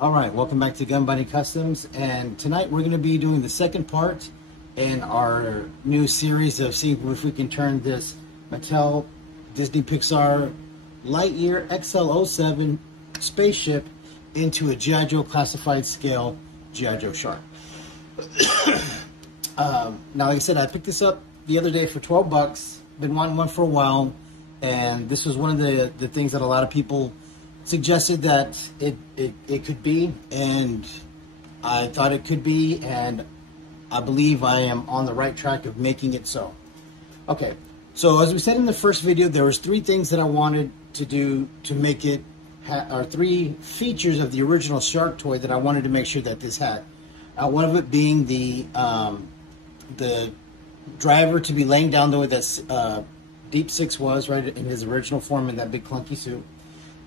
All right, welcome back to Gun Buddy Customs, and tonight we're going to be doing the second part in our new series of seeing if we can turn this Mattel Disney Pixar Lightyear XL07 spaceship into a G.I. Joe classified scale G.I. Joe Sharc. Now, like I said, I picked this up the other day for 12 bucks. Been wanting one for a while, and this was one of the things that a lot of people suggested that it could be, and I thought it could be, and I believe I am on the right track of making it so. Okay, so as we said in the first video, there was 3 things that I wanted to do to make it, or 3 features of the original Sharc toy that I wanted to make sure that this had. One of it being the driver to be laying down the way that Deep Six was, right, in his original form in that big clunky suit.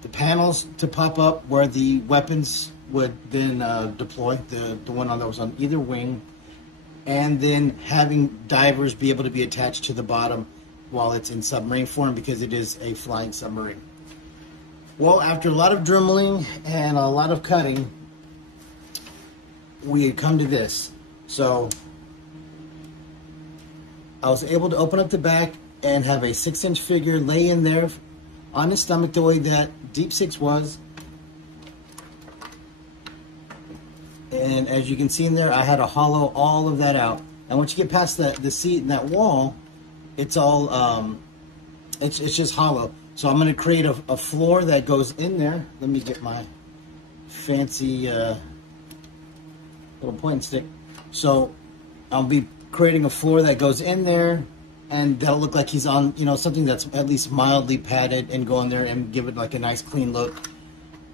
The panels to pop up where the weapons would then deploy, the one that was on either wing, and then having divers be able to be attached to the bottom while it's in submarine form, because it is a flying submarine. Well, after a lot of dremeling and a lot of cutting, we had come to this. So I was able to open up the back and have a 6-inch figure lay in there on his stomach the way that Deep Six was. And as you can see in there, I had to hollow all of that out. And once you get past the seat and that wall, it's all, it's just hollow. So I'm going to create a floor that goes in there. Let me get my fancy little pointing stick. So I'll be creating a floor that goes in there, and that'll look like he's on, you know, something that's at least mildly padded, and go in there and give it like a nice clean look.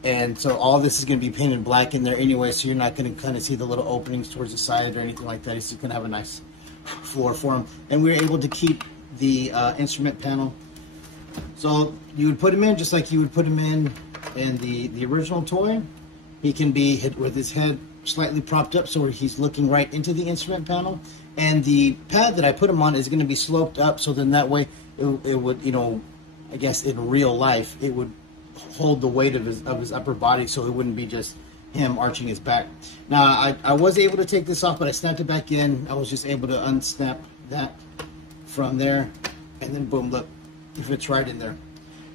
And so all this is going to be painted black in there anyway, so you're not going to kind of see the little openings towards the side or anything like that. It's just going to have a nice floor for him. And we were able to keep the instrument panel. So you would put him in just like you would put him in the original toy. He can be hit with his head slightly propped up so he's looking right into the instrument panel. And the pad that I put him on is going to be sloped up, so then that way it would, you know, I guess in real life, it would hold the weight of his upper body, so it wouldn't be just him arching his back. Now, I was able to take this off, but I snapped it back in. I was just able to unsnap that from there, and then boom, look, it fits right in there.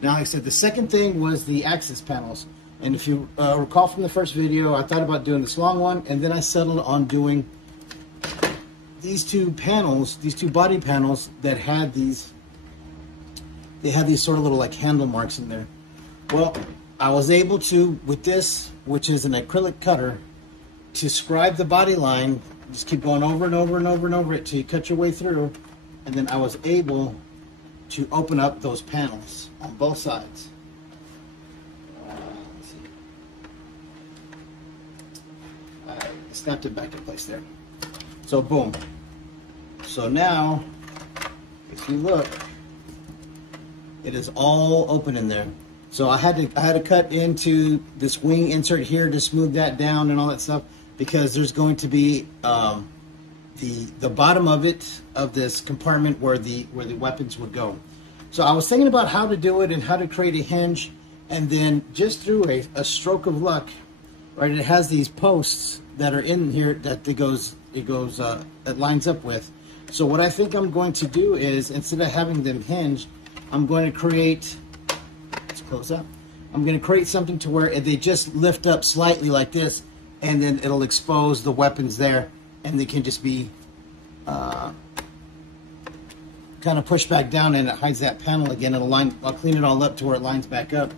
Now, like I said, the second thing was the access panels. And if you recall from the first video, I thought about doing this long one, and then I settled on doing these 2 panels, these 2 body panels that had these, they had these sort of little like handle marks in there. Well, I was able to, with this, which is an acrylic cutter, to scribe the body line. Just keep going over and over and over and over it till you cut your way through, and then I was able to open up those panels on both sides. Let's see. I snapped it back in place there. So boom. So now, if you look, it is all open in there. So I had to cut into this wing insert here to smooth that down and all that stuff, because there's going to be the bottom of it, of this compartment where the weapons would go. So I was thinking about how to do it and how to create a hinge, and then just through a stroke of luck, right? It has these posts that are in here that it lines up with. So what I think I'm going to do is, instead of having them hinged, I'm going to create, let's close up, I'm going to create something to where they just lift up slightly like this, and then it'll expose the weapons there, and they can just be kind of pushed back down, and it hides that panel again. I'll clean it all up to where it lines back up.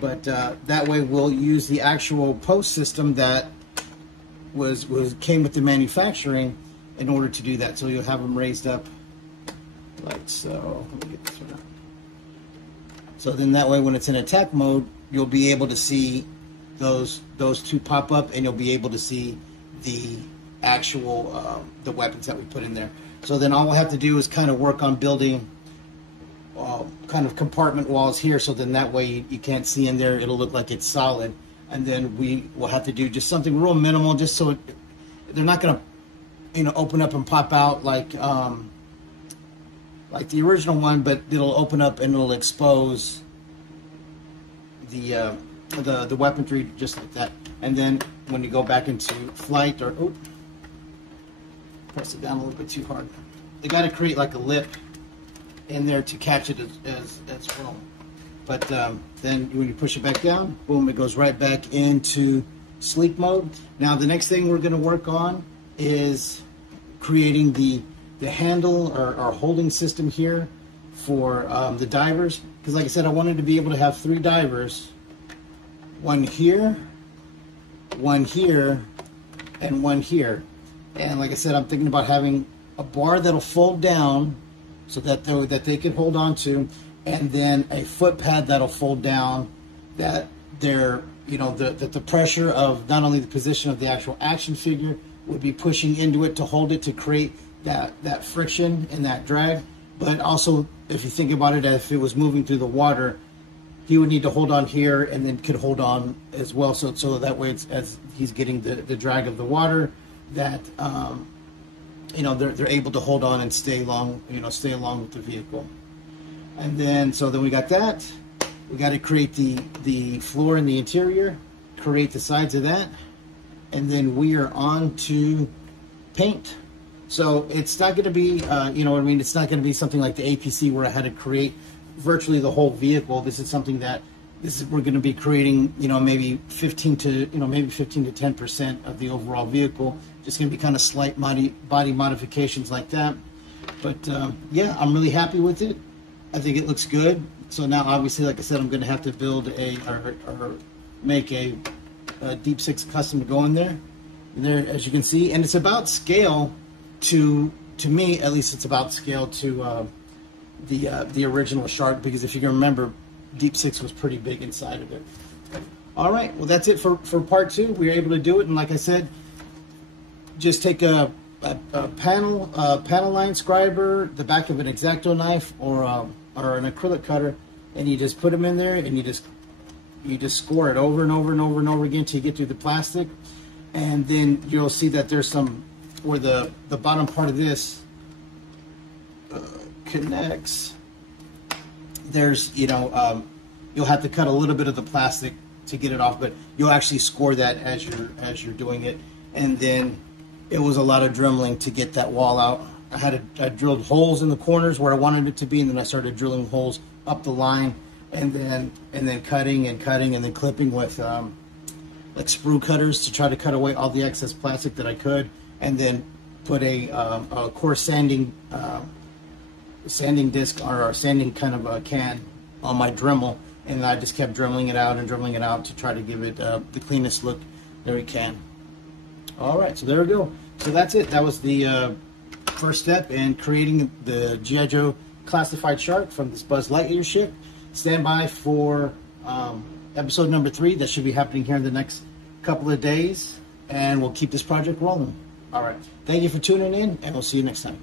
But that way we'll use the actual post system that came with the manufacturing in order to do that. So you'll have them raised up like so. Let me get this one out. So then that way when it's in attack mode, you'll be able to see those 2 pop up, and you'll be able to see the actual the weapons that we put in there. So then all we'll have to do is kind of work on building kind of compartment walls here, so then that way you can't see in there. It'll look like it's solid. And then we will have to do just something real minimal, just so they're not going to, you know, open up and pop out like the original one, but it'll open up and it'll expose the the weaponry just like that. And then when you go back into flight, or press it down a little bit too hard. They got to create like a lip in there to catch it as well. But then when you push it back down, boom, it goes right back into sleep mode. Now the next thing we're going to work on is creating the handle or holding system here for the divers. Because like I said, I wanted to be able to have 3 divers. One here, one here, and one here. And like I said, I'm thinking about having a bar that'll fold down so that they can hold on to, and then a foot pad that'll fold down that they're, that the pressure of not only the position of the actual action figure would be pushing into it to hold it to create that friction and that drag, but also if you think about it, if it was moving through the water, he would need to hold on here and then could hold on as well, so that way it's, as he's getting the drag of the water, that they're able to hold on and stay along with the vehicle. And then then we got that. We got to create the floor and the interior, create the sides of that, and then we are on to paint. So it's not going to be, it's not going to be something like the APC where I had to create virtually the whole vehicle. This is something that we're going to be creating, maybe 15 to 10% of the overall vehicle. Just going to be kind of slight body modifications like that. But yeah, I'm really happy with it. I think it looks good. So now, obviously, like I said, I'm going to have to build or make a Deep Six custom to go in there. And there, as you can see, and it's about scale to me, at least. It's about scale to the original Sharc, because if you can remember, Deep Six was pretty big inside of it. All right, well, that's it for part 2. We were able to do it, and like I said, just take a panel line scriber, the back of an X-Acto knife, or an acrylic cutter, and you just put them in there, and you just score it over and over and over and over again till you get through the plastic, and then you'll see that there's some where the bottom part of this connects. There's you'll have to cut a little bit of the plastic to get it off, but you'll actually score that as you're doing it. And then it was a lot of dremeling to get that wall out. I drilled holes in the corners where I wanted it to be, and then I started drilling holes up the line, and then cutting and then clipping with like sprue cutters to try to cut away all the excess plastic that I could, and then put a coarse sanding disc or sanding kind of a can on my Dremel, and I just kept dremeling it out to try to give it the cleanest look that we can. All right, so there we go. So that's it. That was the first step in creating the G.I. Joe classified Sharc from this Buzz Lightyear ship. Stand by for episode number 3. That should be happening here in the next couple of days, and we'll keep this project rolling. All right. Thank you for tuning in, and we'll see you next time.